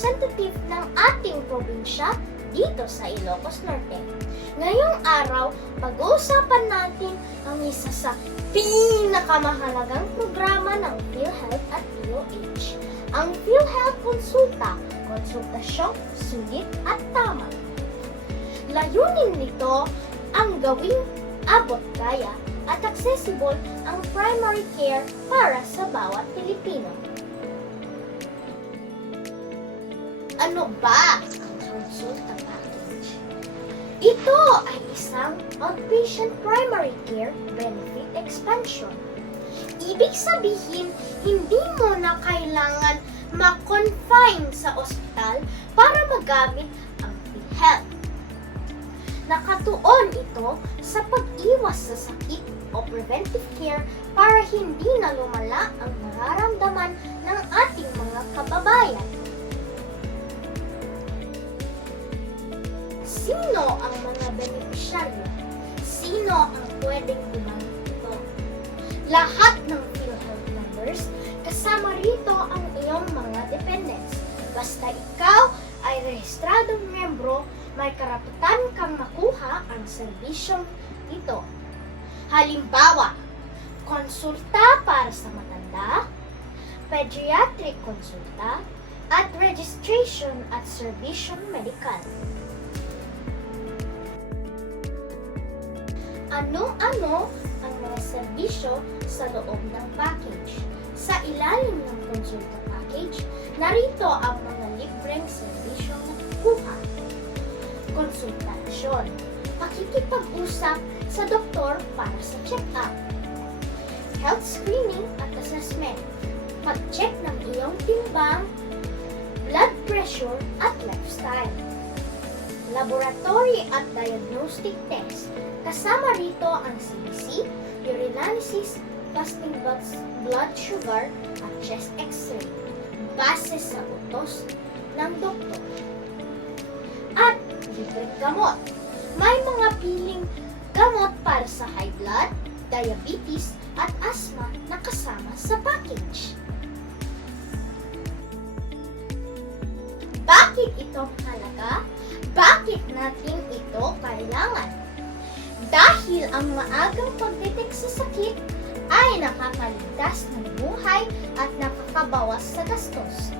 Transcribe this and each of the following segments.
representative ng ating probinsya dito sa Ilocos Norte. Ngayong araw, pag-uusapan natin ang isa sa pinakamahalagang programa ng PhilHealth at DOH, ang PhilHealth Konsulta, konsultasyong sulit at tama. Layunin nito ang gawing abot kaya at accessible ang primary care para sa bawat Pilipino. Ano ba ang konsulta package? Ito ay isang outpatient primary care benefit expansion. Ibig sabihin, hindi mo na kailangan ma-confine sa ospital para magamit ang PhilHealth. Nakatuon ito sa pag-iwas sa sakit o preventive care para hindi na lumala ang nararamdaman ng ating mga kababayan. Sino ang mga benepisyaryo? Sino ang pwedeng gumamit ito? Lahat ng PhilHealth members, kasama rito ang iyong mga dependents. Basta ikaw ay rehistradong membro, may karapatan kang makuha ang serbisyong ito. Halimbawa, konsulta para sa matanda, pediatric konsulta, at registration at serbisyong medikal. Ano-ano ang mga serbisyo sa loob ng package? Sa ilalim ng konsulta package, narito ang mga libreng serbisyong nakukuha. Konsultasyon, pakikipag-usap sa doktor para sa check-up. Health screening at assessment, pag-check ng iyong timbang, blood pressure at lifestyle. Laboratory at diagnostic test, kasama rito ang CBC, urinalysis, fasting blood sugar at chest x-ray, base sa utos ng doktor. At libreng gamot. May mga piling gamot para sa high blood, diabetes, at asthma na kasama sa package. Bakit ito mahalaga? Bakit natin ito kailangan? Dahil ang maagang pagdetect sa sakit ay nakakaligtas ng buhay at nakakabawas sa gastos.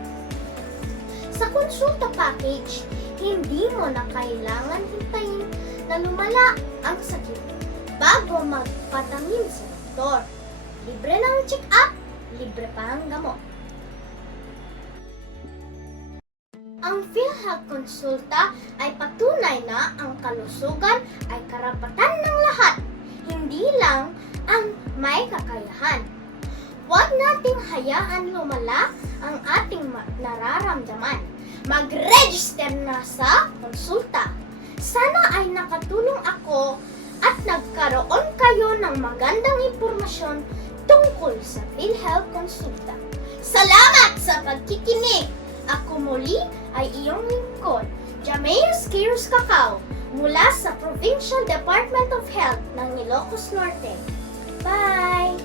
Sa konsulta package, hindi mo na kailangan hintayin na lumala ang sakit bago magpatingin sa doktor. Libre ng check-up, libre pa ang gamot. Ang PhilHealth Konsulta ay patunay na ang kalusugan ay karapatan ng lahat, hindi lang ang may kakayahan. Huwag nating hayaan lumala ang ating nararamdaman. Mag-register na sa konsulta. Sana ay nakatulong ako at nagkaroon kayo ng magandang impormasyon tungkol sa PhilHealth Konsulta. Salamat sa pagkikinig! Ako muli ay iyong lingkod, Jameus Kiros Cacao, mula sa Provincial Department of Health ng Ilocos Norte. Bye!